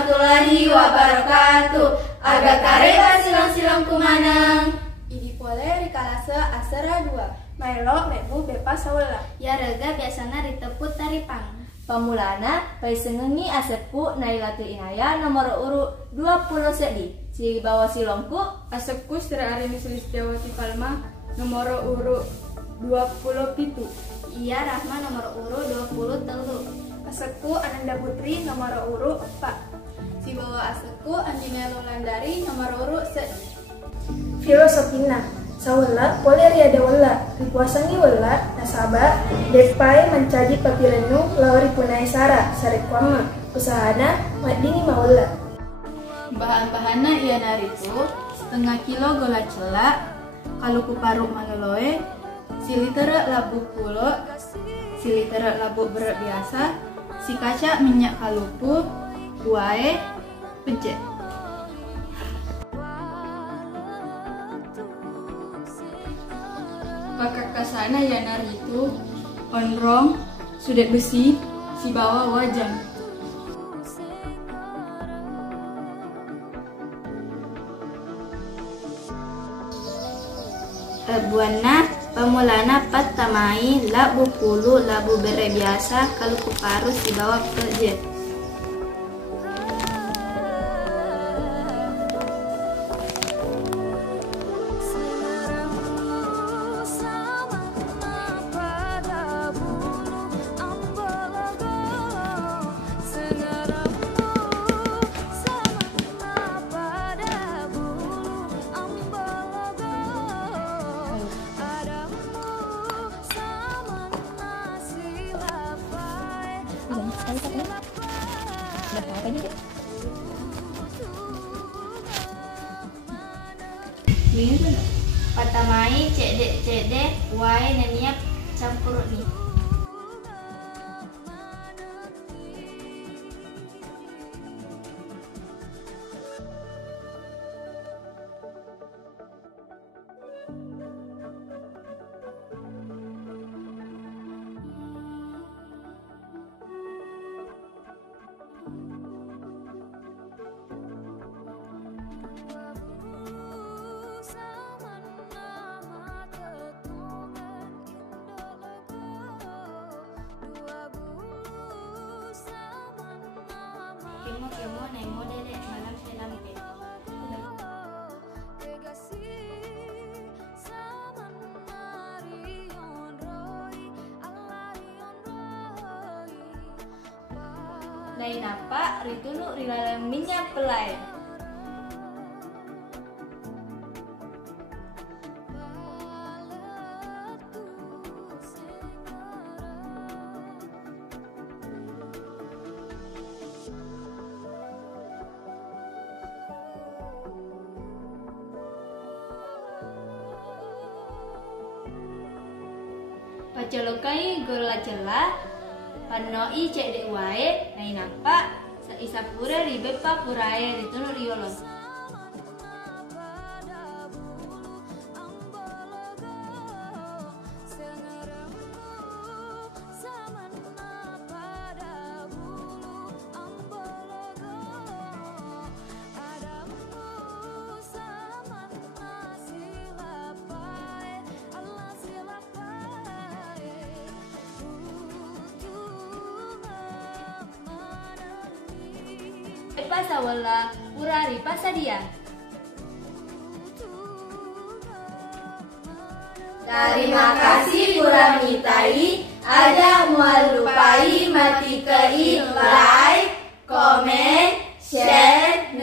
warahmatullahi wabarakatuh. Aga kareba silang-silang kumanang. Idi pole rikalase asera 2. Maelo mebu bepa sawela. Ya rega biasana diteput taripang. Pamulana pai sengengi asepku Nailatul Inaya nomor urut 20 sedi. Si bawa silongku Asepku Sri Arini Sulistiawati Palma nomor urut 27. Iya Rahma nomor urut 23. Asepku Ananda Putri nomor urut 4. Si bawa asepku Anjina Lolandari nomor urut 1. Filosofina sawela pole riada wela ripuasangi wela nasaba depai mencaji papilenu lawari punai sara sarekwama usahana madini mawela. Bahan-bahanna iya naritu setengah kilo gula celak, kaluku paruk manoloe, silitera labu pulo, silitera labu berat biasa, si kaca minyak kaluku, kuae, pecek. Pakai kasana ya naritu, onrong, sudet besi, si bawa wajan. Buana pemulana patamai labu pulu labu bere biasa kalau kuparus dibawa ke jet. Patamai cedek wae neniak campur nih. Kemo nemo dedek malam selampe. lain apa ritunu rilalang minyak pelai. Pacolokai gula celah, panoi cek dek wae, nain apa? Isa pura ribepa purae ditunu riolon. Pasawala purari pasadia. Terima kasih Puramitai. Ada mual lupai mati kei like, komen, share,